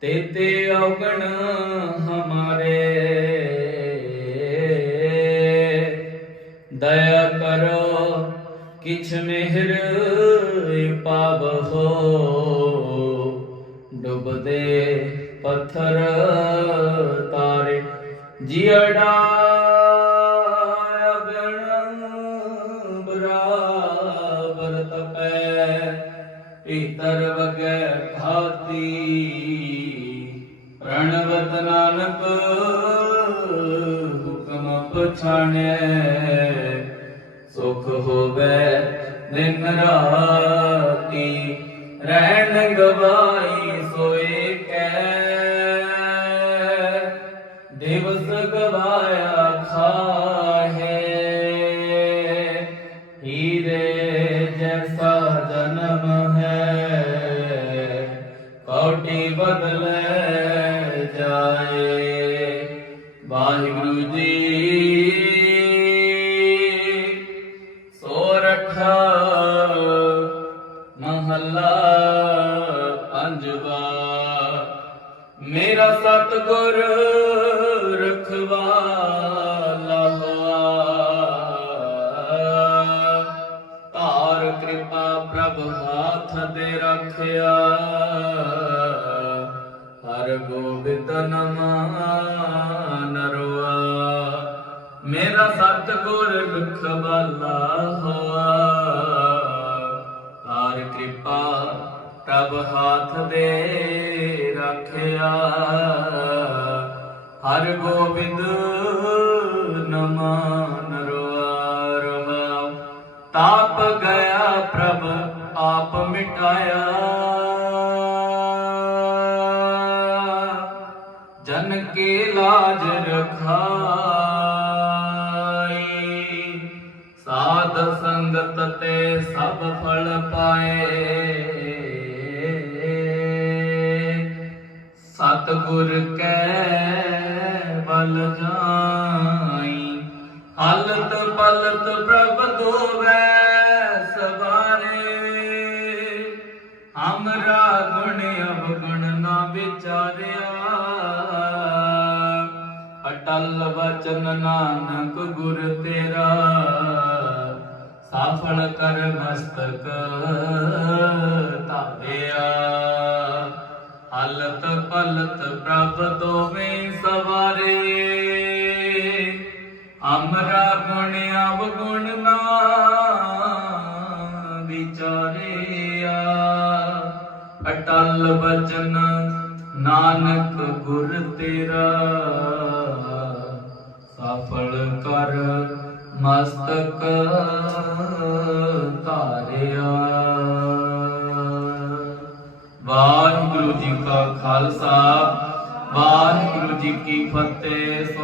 ਤੇਤੇ ਔਗਣ ਹਮਾਰੇ। ਦਇਆ ਕਰੋ ਕਿਛ ਮਿਹਰ ਪਾਵਹੋ ਡੁੱਬਦੇ ਪੱਥਰ ਤਾਰੇ ਜਿਅੜਾ ਵਗੈ ਖਾਤੀ ਪ੍ਰਣਵਤ ਨਾਨਕ, ਹੁਕਮ ਪਛਾਣੈ। ਸੁਖ ਹੋਵੇ ਦਿਨ ਰਾਤੀ, ਰਹਿਣ ਗਵਾਈ ਸੋਏ ਕੈ। ਦਿਵਸ ਕੌਟੀ ਬਦਲੇ ਜਾਏ। ਵਾਹਿਗੁਰੂ ਜੀ ਸੋਰਠਾ ਮਹੱਲਾ ਪੰਜਵਾ ਮੇਰਾ ਸਤਗੁਰ ਰਖਵਾਲਾ ਹੋਆ ਧਾਰ ਕਿਰਪਾ ਪ੍ਰਭ ਹੱਥ ਦੇ ਰੱਖਿਆ। ਹਰ ਗੋਬਿੰਦ ਨਮਾ ਨਰਵਾ ਮੇਰਾ ਸਤਗੁਰ ਰਖਵਾਲਾ ਹੋਆ। ਹਰ ਕਿਰਪਾ ਤਬ ਹਾਥ ਦੇ ਰੱਖਿਆ। ਹਰ ਗੋਬਿੰਦ ਨਮਾ ਨਰਵਾਰਵਾ ਤਾਪ ਗਿਆ ਪ੍ਰਭ, ਆਪ ਮਿਟਾਇਆ। ਜਨ ਕੇ ਲਾਜ ਰਖਾਈ। ਸਾਧ ਸੰਗਤ ਤੇ ਸਭ ਫਲ ਪਾਏ। ਸਤਿਗੁਰ ਕੈ ਬਲ ਜਾਈ। ਹਲਤ ਪਲਤ ਪ੍ਰਭ ਦੋਵੈ ਸਵਾਰੇ। ਹਮਰਾ ਗੁਣ ਅਵਗੁਣ ਨਾ ਵਿਚਾਰਿਆ। ਅਟਲ ਵਚਨ ਨਾਨਕ ਗੁਰ ਤੇਰਾ, ਸਫਲ ਕਰ ਮਸਤਕ ਧਾਰਿਆ ਹਲਤ ਪਲਤ ਪ੍ਰਭ ਦੋਵੇਂ ਸਵਾਰੇ, ਅਮਰਾ ਗੁਣ ਅਵਗੁਣ ਨਾ ਵਿਚਾਰਿਆ। ਅਟਲ ਬਚਨ ਨਾਨਕ ਗੁਰ ਤੇਰਾ ਸਫਲ ਕਰ ਮਸਤਕ ਧਾਰਿਆ। ਵਾਹਿਗੁਰੂ ਜੀ ਕਾ ਖਾਲਸਾ ਵਾਹਿਗੁਰੂ ਜੀ ਕੀ ਫਤਿਹ।